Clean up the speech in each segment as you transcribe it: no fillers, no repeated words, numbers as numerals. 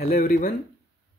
Hello everyone.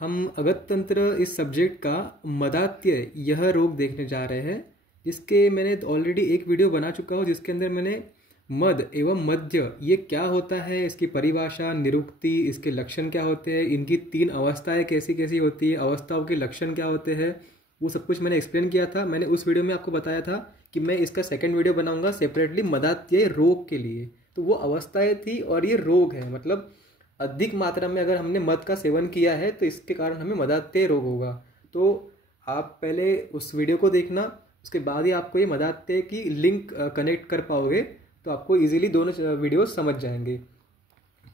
हम अगत तंत्र इस सब्जेक्ट का मदात्य यह रोग देखने जा रहे हैं, जिसके मैंने ऑलरेडी एक वीडियो बना चुका हूँ, जिसके अंदर मैंने मद एवं मध्य ये क्या होता है, इसकी परिभाषा, निरुक्ति, इसके लक्षण क्या होते हैं, इनकी 3 अवस्थाएं कैसी कैसी होती है, अवस्थाओं के लक्षण क्या होते हैं, वो सब कुछ मैंने एक्सप्लेन किया था। मैंने उस वीडियो में आपको बताया था कि मैं इसका सेकंड वीडियो बनाऊंगा सेपरेटली मदात्य रोग के लिए। तो वो अवस्थाएं थी और ये रोग है, मतलब अधिक मात्रा में अगर हमने मद का सेवन किया है तो इसके कारण हमें मदात्य रोग होगा। तो आप पहले उस वीडियो को देखना, उसके बाद ही आपको ये मदात्य की लिंक कनेक्ट कर पाओगे, तो आपको इजीली दोनों वीडियो समझ जाएंगे।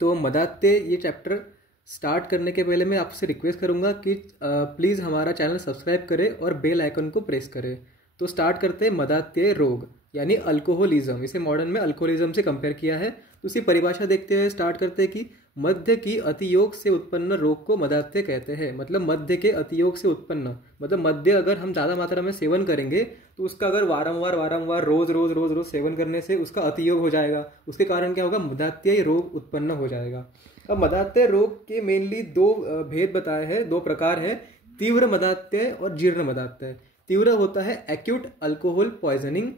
तो मदात्य ये चैप्टर स्टार्ट करने के पहले मैं आपसे रिक्वेस्ट करूंगा कि प्लीज़ हमारा चैनल सब्सक्राइब करें और बेल आइकन को प्रेस करें। तो स्टार्ट करते हैं मदात्य रोग यानी अल्कोहलिज्म। इसे मॉडर्न में अल्कोहलिज्म से कंपेयर किया है। तो उसी परिभाषा देखते हुए स्टार्ट करते हैं कि मद्य की अतियोग से उत्पन्न रोग को मदात्य कहते हैं। मतलब मद्य के अतियोग से उत्पन्न, मतलब मद्य अगर हम ज़्यादा मात्रा में सेवन करेंगे तो उसका अगर वारंवार रोज रोज रोज रोज सेवन करने से उसका अतियोग हो जाएगा। उसके कारण क्या होगा, मदात्य रोग उत्पन्न हो जाएगा। अब मदात्य रोग के मेनली 2 भेद बताए हैं, 2 प्रकार है, तीव्र मदात्य और जीर्ण मदात्य। तीव्र होता है एक्यूट अल्कोहल पॉइजनिंग,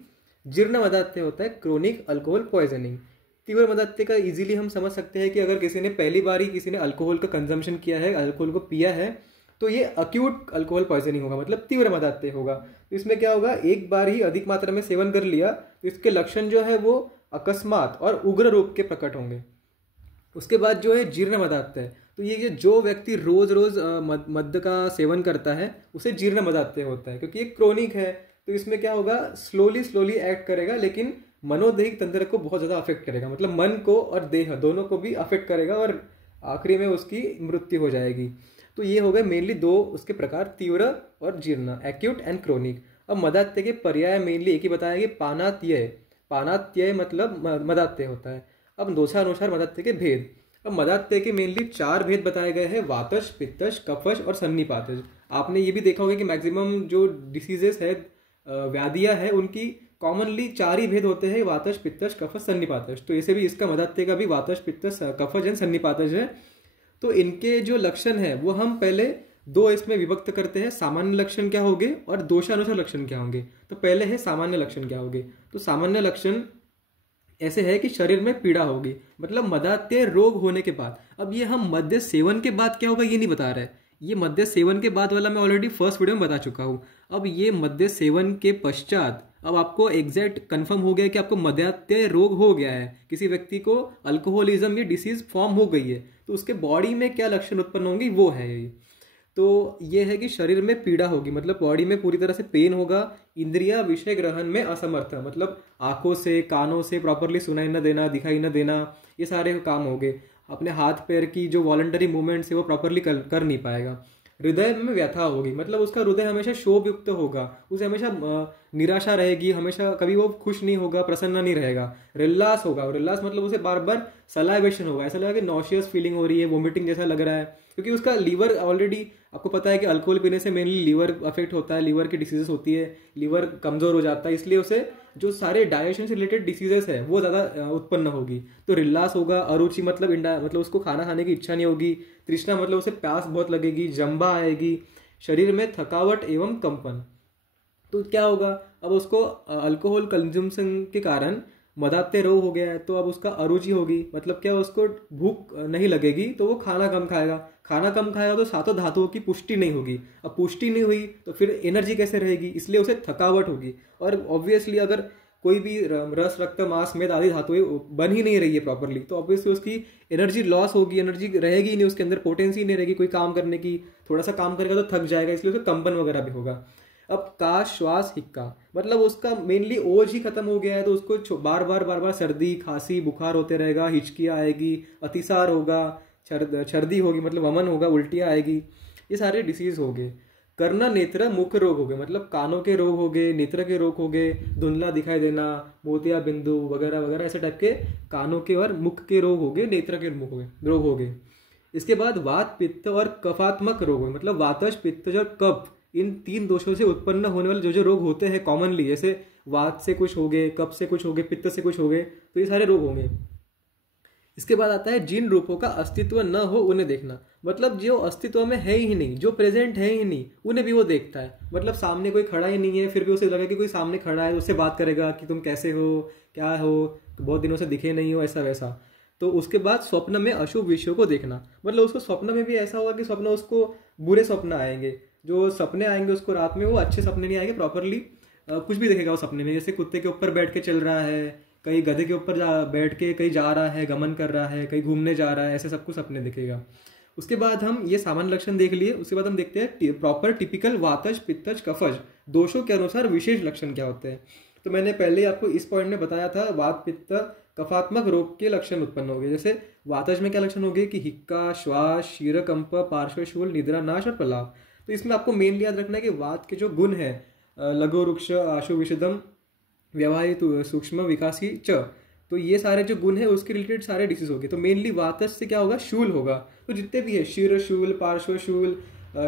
जीर्ण मदात्य होता है क्रोनिक अल्कोहल पॉइजनिंग। तीव्र मदात्य का इजीली हम समझ सकते हैं कि अगर किसी ने पहली बार ही किसी ने अल्कोहल का कंजम्पशन किया है, अल्कोहल को पिया है, तो ये अक्यूट अल्कोहल पॉइजनिंग होगा, मतलब तीव्र मदात्य होगा। तो इसमें क्या होगा, एक बार ही अधिक मात्रा में सेवन कर लिया तो इसके लक्षण जो है वो अकस्मात और उग्र रूप के प्रकट होंगे। उसके बाद जो है जीर्ण मदात्य है, तो ये जो व्यक्ति रोज रोज मद्य का सेवन करता है उसे जीर्ण मदात्य होता है, क्योंकि ये क्रोनिक है। तो इसमें क्या होगा, स्लोली एक्ट करेगा, लेकिन मनोदैहिक तंत्र को बहुत ज्यादा अफेक्ट करेगा, मतलब मन को और देह दोनों को भी अफेक्ट करेगा और आखिरी में उसकी मृत्यु हो जाएगी। तो ये हो गए मेनली 2 उसके प्रकार, तीव्र और जीर्ण, एक्यूट एंड क्रोनिक। अब मदात्य के पर्याय मेनली एक ही बताया कि पानात्यय। पानात्यय मतलब मदात्य होता है। अब दोषानुसार मदात्य के भेद। अब मदात्य के मेनली 4 भेद बताए गए हैं, वातज, पित्तज, कफज और सन्निपातज। आपने ये भी देखा होगा कि मैक्सिमम जो डिसीजेस है, व्याधियां है, उनकी कॉमनली 4 ही भेद होते हैं, वातज, पित्तज, कफज, सन्निपातज। तो ऐसे भी इसका मदात्य का भी वातज, पित्तज, कफज एंड सन्निपातज है। तो इनके जो लक्षण है वो हम पहले 2 इसमें विभक्त करते हैं, सामान्य लक्षण क्या होंगे और दोषानुसार लक्षण क्या होंगे। तो पहले है सामान्य लक्षण क्या होंगे। तो सामान्य लक्षण ऐसे है कि शरीर में पीड़ा होगी, मतलब मदात्य रोग होने के बाद। अब ये हम मद्य सेवन के बाद क्या होगा ये नहीं बता रहे, ये मद्य सेवन के बाद वाला मैं ऑलरेडी फर्स्ट वीडियो में बता चुका हूं। अब ये मद्य सेवन के पश्चात अब आपको एग्जैक्ट कंफर्म हो गया कि आपको मदात्य रोग हो गया है, किसी व्यक्ति को अल्कोहलिज्म ये डिसीज फॉर्म हो गई है, तो उसके बॉडी में क्या लक्षण उत्पन्न होंगे वो है ये। तो ये है कि शरीर में पीड़ा होगी, मतलब बॉडी में पूरी तरह से पेन होगा। इंद्रिया विषय ग्रहण में असमर्थ, मतलब आंखों से कानों से प्रॉपरली सुनाई न देना, दिखाई न देना, ये सारे काम हो गए। अपने हाथ पैर की जो वॉलंटरी मूवमेंट्स है वो प्रॉपरली कर नहीं पाएगा। हृदय में व्यथा होगी, मतलब उसका हृदय हमेशा शोभ युक्त होगा, उसे हमेशा निराशा रहेगी, हमेशा कभी वो खुश नहीं होगा, प्रसन्न नहीं रहेगा। रिल्लास होगा, रिल्लास मतलब उसे बार बार सलाइवेशन होगा, ऐसा लगा कि नॉशियस फीलिंग हो रही है, वोमिटिंग जैसा लग रहा है, क्योंकि उसका लीवर ऑलरेडी आपको पता है कि अल्कोहल पीने से मेनली लीवर अफेक्ट होता है, लीवर की डिसीजेस होती है, लीवर कमजोर हो जाता है, इसलिए उसे जो सारे डाइजेशन से रिलेटेड डिसीजेस है वो ज्यादा उत्पन्न होगी। तो रिल्लास होगा। अरुचि मतलब मतलब उसको खाना खाने की इच्छा नहीं होगी। तृष्णा मतलब उसे प्यास बहुत लगेगी, जंबा आएगी, शरीर में थकावट एवं कंपन। तो क्या होगा, अब उसको अल्कोहल कंज्यूमशन के कारण मदात्य रोग हो गया है, तो अब उसका अरुचि होगी, मतलब क्या, उसको भूख नहीं लगेगी, तो वो खाना कम खाएगा। खाना कम खाएगा तो सातों धातुओं की पुष्टि नहीं होगी। अब पुष्टि नहीं हुई तो फिर एनर्जी कैसे रहेगी, इसलिए उसे थकावट होगी। और ऑब्वियसली अगर कोई भी रस, रक्त, मांस, मेद आदि धातुएं बन ही नहीं रही है प्रॉपरली, तो ऑब्वियसली उसकी एनर्जी लॉस होगी, एनर्जी रहेगी ही नहीं, उसके अंदर पोटेंसी नहीं रहेगी कोई काम करने की। थोड़ा सा काम करेगा तो थक जाएगा, इसलिए उसे कंपन वगैरह भी होगा। अब काश, श्वास, हिक्का, मतलब उसका मेनली ओज ही खत्म हो गया है, तो उसको बार बार सर्दी, खांसी, बुखार होते रहेगा, हिचकियाँ आएगी, अतिसार होगा, छर्दी होगी, मतलब वमन होगा, उल्टियाँ आएगी, ये सारे डिसीज हो गए। कर्ण, नेत्र, मुख रोग हो गए, मतलब कानों के रोग हो गए, नेत्र के रोग हो गए, धुंधला दिखाई देना, मोतिया बिंदु वगैरह वगैरह, ऐसे टाइप के कानों के और मुख के रोग हो गए, नेत्र के मुख रोग हो गए। इसके बाद वात, पित्त और कफात्मक रोग हो गए, मतलब वातज, पित्तज और कफ, इन 3 दोषों से उत्पन्न होने वाले जो रोग होते हैं कॉमनली, जैसे वात से कुछ हो गए, कफ से कुछ हो गए, पित्त से कुछ हो गए, तो ये सारे रोग होंगे। इसके बाद आता है जिन रूपों का अस्तित्व न हो उन्हें देखना, मतलब जो अस्तित्व में है ही नहीं, जो प्रेजेंट है ही नहीं, उन्हें भी वो देखता है। मतलब सामने कोई खड़ा ही नहीं है, फिर भी उसे लगा कि कोई सामने खड़ा है, उससे बात करेगा कि तुम कैसे हो, क्या हो, बहुत दिनों से दिखे नहीं हो, ऐसा वैसा। तो उसके बाद स्वप्न में अशुभ विषयों को देखना, मतलब उसको स्वप्न में भी ऐसा होगा कि स्वप्न उसको बुरे स्वप्न आएंगे, जो सपने आएंगे उसको रात में वो अच्छे सपने नहीं आएंगे प्रॉपरली, कुछ भी देखेगा वो सपने में, जैसे कुत्ते के ऊपर बैठ के चल रहा है, कहीं गधे के ऊपर बैठ के कहीं जा रहा है, गमन कर रहा है, कहीं घूमने जा रहा है, ऐसे सब कुछ सपने दिखेगा। उसके बाद हम ये सामान्य लक्षण देख लिए, उसके बाद हम देखते हैं प्रॉपर टिपिकल वातज पित्तज कफज दोषों के अनुसार विशेष लक्षण क्या होते हैं। तो मैंने पहले आपको इस पॉइंट में बताया था, वात पित्त कफात्मक रोग के लक्षण उत्पन्न हो गए। जैसे वातज में क्या लक्षण हो गए कि हिक्का, श्वास, क्षीरकंप, पार्श्वशूल, निद्रा नाश और प्रलाप। तो इसमें आपको मेनली याद रखना है कि वात के जो गुण है, लघु वृक्ष, आशु विशदम, व्यवहारिक, सूक्ष्म विकासी च, तो ये सारे जो गुण है उसके रिलेटेड सारे डिसीज हो गए। तो मेनली वातज से क्या होगा, शूल होगा। तो जितने भी है शीर शूल, पार्श्व शूल,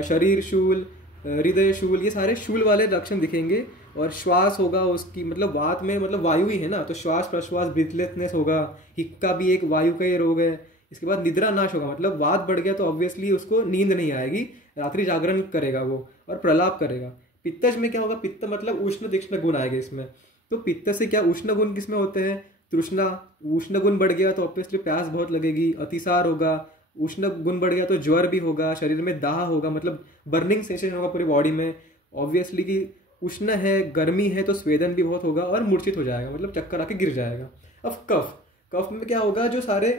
शरीर शूल, हृदय शूल, ये सारे शूल वाले लक्षण दिखेंगे। और श्वास होगा उसकी, मतलब वात में मतलब वायु ही है ना, तो श्वास प्रश्वास ब्रीथलेसनेस होगा। हिक्का भी एक वायु का ही रोग है। इसके बाद निद्रा नाश होगा, मतलब वात बढ़ गया तो ऑब्वियसली उसको नींद नहीं आएगी, रात्रि जागरण करेगा वो और प्रलाप करेगा। पित्तज में क्या होगा, पित्त मतलब उष्ण तीक्ष्ण गुण आएगा इसमें। तो पित्त से क्या उष्ण गुण किसमें होते हैं, तृष्णा, उष्ण गुण बढ़ गया तो ऑब्वियसली प्यास बहुत लगेगी, अतिसार होगा, उष्ण गुण बढ़ गया तो ज्वर भी होगा, शरीर में दाह होगा, मतलब बर्निंग सेंसेशन होगा पूरी बॉडी में। ऑब्वियसली कि उष्ण है, गर्मी है तो स्वेदन भी बहुत होगा और मूर्छित हो जाएगा, मतलब चक्कर आके गिर जाएगा। अब कफ, कफ में क्या होगा, जो सारे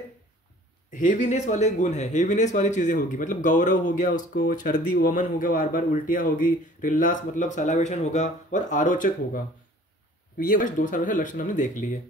हेवीनेस वाले गुण है, हेवीनेस वाली चीजें होगी, मतलब गौरव हो गया उसको, छर्दी वमन हो गया, बार बार उल्टियां होगी, रिल्लास मतलब सलावेशन होगा और आरोचक होगा। ये बस 2 सालों से लक्षण हमने देख लिए।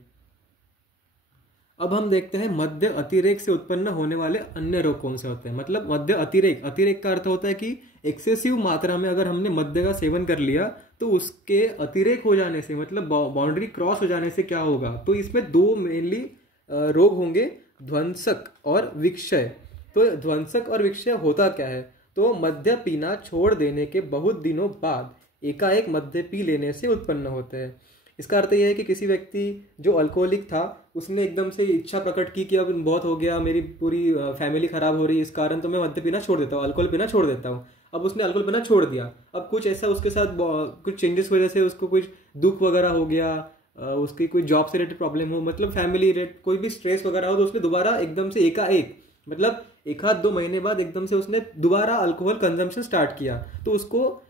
अब हम देखते हैं मध्य अतिरेक से उत्पन्न होने वाले अन्य रोग कौन से होते हैं। मतलब मध्य अतिरेक, अतिरेक का अर्थ होता है कि एक्सेसिव मात्रा में अगर हमने मद्य का सेवन कर लिया तो उसके अतिरेक हो जाने से, मतलब बाउंड्री क्रॉस हो जाने से क्या होगा, तो इसमें 2 मेनली रोग होंगे, ध्वंसक और विक्षय। तो ध्वंसक और विक्षय होता क्या है, तो मद्य पीना छोड़ देने के बहुत दिनों बाद एकाएक मद्य पी लेने से उत्पन्न होते हैं। इसका अर्थ यह है कि किसी व्यक्ति जो अल्कोहलिक था उसने एकदम से इच्छा प्रकट की कि अब बहुत हो गया, मेरी पूरी फैमिली खराब हो रही है, इस कारण तो मैं मद्य पीना छोड़ देता हूँ, अल्कोहल पीना छोड़ देता हूँ। अब उसने अल्कोहल पीना छोड़ दिया, अब कुछ ऐसा उसके साथ कुछ चेंजेस वजह से उसको कुछ दुख वगैरह हो गया, उसकी कोई जॉब से रिलेटेड प्रॉब्लम हो, मतलब फैमिली रिलेटेड कोई भी स्ट्रेस वगैरह हो, तो उसने दोबारा एकदम से एकाएक, मतलब 1-2 महीने बाद एकदम से उसने दोबारा अल्कोहल कंजम्पशन स्टार्ट किया, तो उसको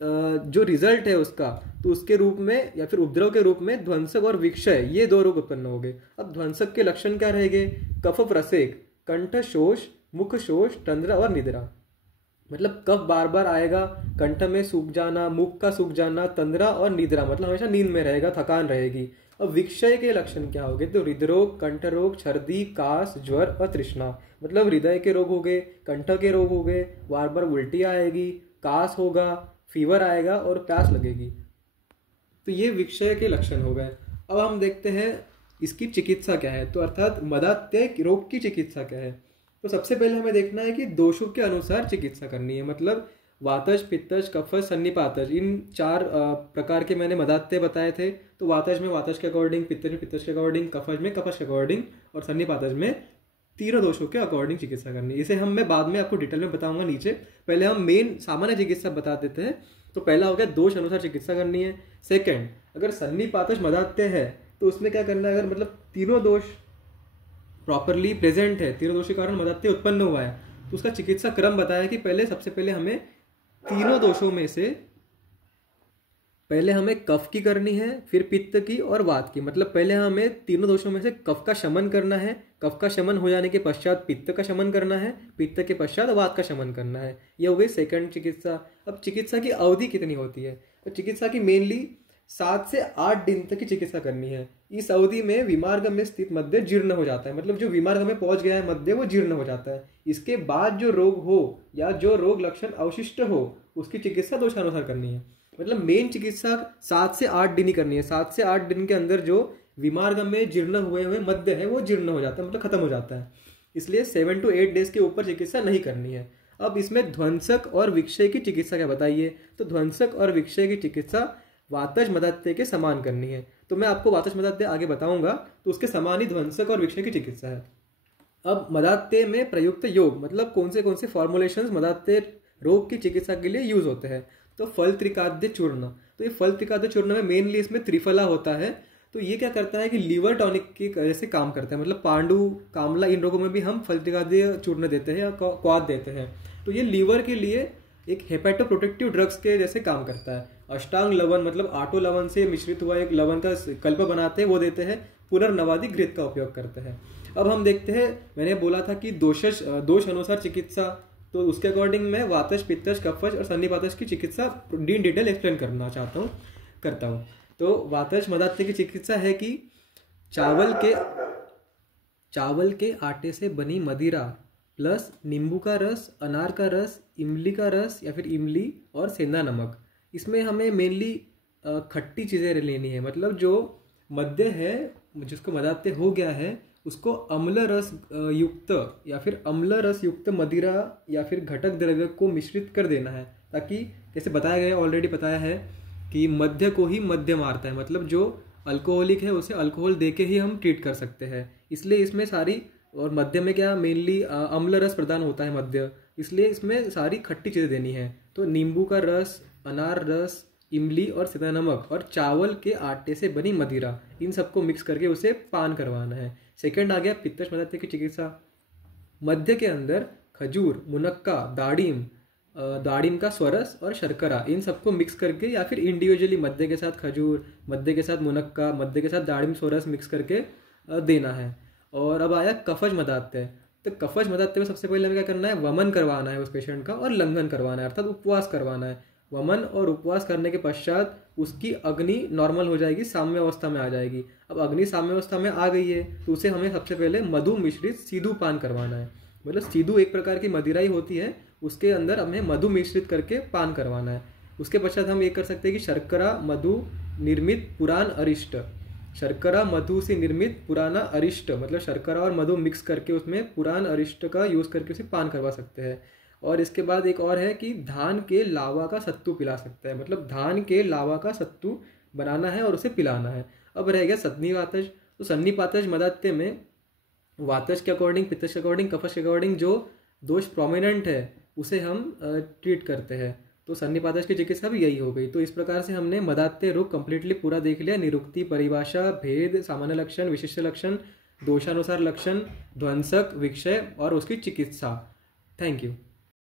जो रिजल्ट है उसका, तो उसके रूप में या फिर उपद्रव के रूप में ध्वंसक और विक्षय, ये 2 रोग उत्पन्न हो गए। अब ध्वंसक के लक्षण क्या रहेंगे, कफ प्रसेक, कंठ शोष, मुख शोष, तंद्रा और निद्रा। मतलब कफ बार बार आएगा, कंठ में सूख जाना, मुख का सूख जाना, तंद्रा और निद्रा, मतलब हमेशा नींद में रहेगा, थकान रहेगी। अब विक्षय के लक्षण क्या हो गए, तो हृदरोग, कंठ रोग, छर्दी, कास, ज्वर और तृष्णा, मतलब हृदय के रोग हो गए, कंठ के रोग हो गए, बार बार उल्टी आएगी, कास होगा, फीवर आएगा और प्यास लगेगी। तो ये विक्षय के लक्षण हो गए। अब हम देखते हैं इसकी चिकित्सा क्या है, तो अर्थात मदात्य रोग की चिकित्सा क्या है। तो सबसे पहले हमें देखना है कि दोषों के अनुसार चिकित्सा करनी है, मतलब वातज, पित्तज, कफज, सन्निपातज, इन 4 प्रकार के मैंने मदात्य बताए थे। तो वातज में वातज के अकॉर्डिंग, पित्तज में पित्तज के अकॉर्डिंग, कफज में कफज के अकॉर्डिंग और सन्निपातज में तीनों दोषों के अकॉर्डिंग चिकित्सा करनी है। इसे मैं बाद में आपको डिटेल में बताऊंगा नीचे, पहले हम मेन सामान्य चिकित्सा बता देते हैं। तो पहला हो गया दोष अनुसार चिकित्सा करनी है। सेकंड, अगर सन्निपातज मदात्य है तो उसमें क्या करना है, अगर मतलब तीनों दोष प्रॉपरली प्रेजेंट है, तीनों दोष के कारण मदात्य उत्पन्न हुआ है, तो उसका चिकित्सा क्रम बताया कि पहले सबसे पहले हमें तीनों दोषों में से पहले हमें कफ की करनी है, फिर पित्त की और वात की। मतलब पहले हमें तीनों दोषों में से कफ का शमन करना है, कफ का शमन हो जाने के पश्चात पित्त का शमन करना है, पित्त के पश्चात वात का शमन करना है। यह हो गई सेकंड चिकित्सा। अब चिकित्सा की अवधि कितनी होती है, तो चिकित्सा की मेनली 7 से 8 दिन तक की चिकित्सा करनी है। इस अवधि में विमार्ग में स्थित मध्य जीर्ण हो जाता है, मतलब जो विमार्ग में पहुंच गया है मध्य वो जीर्ण हो जाता है। इसके बाद जो रोग हो या जो रोग लक्षण अवशिष्ट हो उसकी चिकित्सा दोषानुसार करनी है। मतलब मेन चिकित्सा 7 से 8 दिन ही करनी है। 7 से 8 दिन के अंदर जो विमार्ग में जीर्ण हुए मध्य है वो जीर्ण हो जाता है, मतलब खत्म हो जाता है। इसलिए 7 to 8 डेज के ऊपर चिकित्सा नहीं करनी है। अब इसमें ध्वंसक और विक्षय की चिकित्सा क्या बताइए, तो ध्वंसक और विक्षय की चिकित्सा वातज मदात्य के समान करनी है। तो मैं आपको वातज मदात्य आगे बताऊंगा, तो उसके समान ही ध्वंसक और विक्षय की चिकित्सा है। अब मदात्य में प्रयुक्त योग मतलब कौन से फॉर्मुलेशंस मदात्य रोग की चिकित्सा के लिए यूज होते हैं। तो फल त्रिकाद्य चूर्ण, तो ये फल त्रिकाद्य चूर्ण में मेनली इसमें त्रिफला होता है। तो ये क्या करता है कि लीवर टॉनिक की वजह से काम करता है, मतलब पांडु कामला इन रोगों में भी हम फल त्रिकाद्य चूर्ण देते हैं या क्वाद देते हैं। तो ये लीवर के लिए एक हेपेटोप्रोटेक्टिव ड्रग्स के जैसे काम करता है। अष्टांग लवण मतलब आटो लवण से मिश्रित हुआ एक लवण का कल्प बनाते हैं, वो देते हैं। पुनर्नवादी घृत का उपयोग करते हैं। अब हम देखते हैं, मैंने बोला था कि दोष अनुसार चिकित्सा, तो उसके अकॉर्डिंग मैं वातज, पित्तज, कफज और सन्निपातज की चिकित्सा इन डिटेल एक्सप्लेन करना करता हूँ। तो वातज मदात्य की चिकित्सा है कि चावल के आटे से बनी मदिरा प्लस नींबू का रस, अनार का रस, इमली का रस या फिर इमली और सेंधा नमक। इसमें हमें मेनली खट्टी चीज़ें लेनी है, मतलब जो मद्य है जिसको मदात्य हो गया है उसको अम्ल रस युक्त या फिर अम्ल रस युक्त मदिरा या फिर घटक द्रव्य को मिश्रित कर देना है, ताकि जैसे बताया गया ऑलरेडी बताया है कि मद्य को ही मद्य मारता है, मतलब जो अल्कोहलिक है उसे अल्कोहल दे के ही हम ट्रीट कर सकते हैं। इसलिए इसमें सारी, और मद्य में क्या मेनली अम्ल रस प्रदान होता है मद्य, इसलिए इसमें सारी खट्टी चीज़ें देनी है। तो नींबू का रस, अनार रस, इमली और सेंधा नमक और चावल के आटे से बनी मदिरा, इन सबको मिक्स करके उसे पान करवाना है। सेकंड आ गया पित्तज मदात्य की चिकित्सा। मद्य के अंदर खजूर, मुनक्का, दाड़िम का स्वरस और शर्करा, इन सबको मिक्स करके या फिर इंडिविजुअली मद्य के साथ खजूर, मद्य के साथ मुनक्का, मद्य के साथ दाड़िम स्वरस मिक्स करके देना है। और अब आया कफज मदात्य। तो कफज मदात्य में सबसे पहले हमें क्या करना है, वमन करवाना है उस पेशेंट का और लंघन करवाना है, अर्थात उपवास करवाना है। वमन और उपवास करने के पश्चात उसकी अग्नि नॉर्मल हो जाएगी, साम्य अवस्था में आ जाएगी। अब अग्नि साम्य अवस्था में आ गई है तो उसे हमें सबसे पहले मधु मिश्रित सीधू पान करवाना है, मतलब सीधू एक प्रकार की मदिरा ही होती है, उसके अंदर हमें मधु मिश्रित करके पान करवाना है। उसके पश्चात हम ये कर सकते हैं कि शर्करा मधु निर्मित पुराण अरिष्ट, शर्करा मधु से निर्मित पुराना अरिष्ट, मतलब शर्करा और मधु मिक्स करके उसमें पुराण अरिष्ट का यूज करके उसे पान करवा सकते हैं। और इसके बाद एक और है कि धान के लावा का सत्तू पिला सकता है, मतलब धान के लावा का सत्तू बनाना है और उसे पिलाना है। अब रह गया सन्निपातज। तो सन्निपातज मदात्य में वातज के अकॉर्डिंग, पित्तज के अकॉर्डिंग, कफज के अकॉर्डिंग जो दोष प्रोमिनेंट है उसे हम ट्रीट करते हैं। तो सन्निपातज की चिकित्सा भी यही हो गई। तो इस प्रकार से हमने मदात्य रोग कंप्लीटली पूरा देख लिया। निरुक्ति, परिभाषा, भेद, सामान्य लक्षण, विशिष्ट लक्षण, दोषानुसार लक्षण, ध्वंसक, विक्षय और उसकी चिकित्सा। Thank you.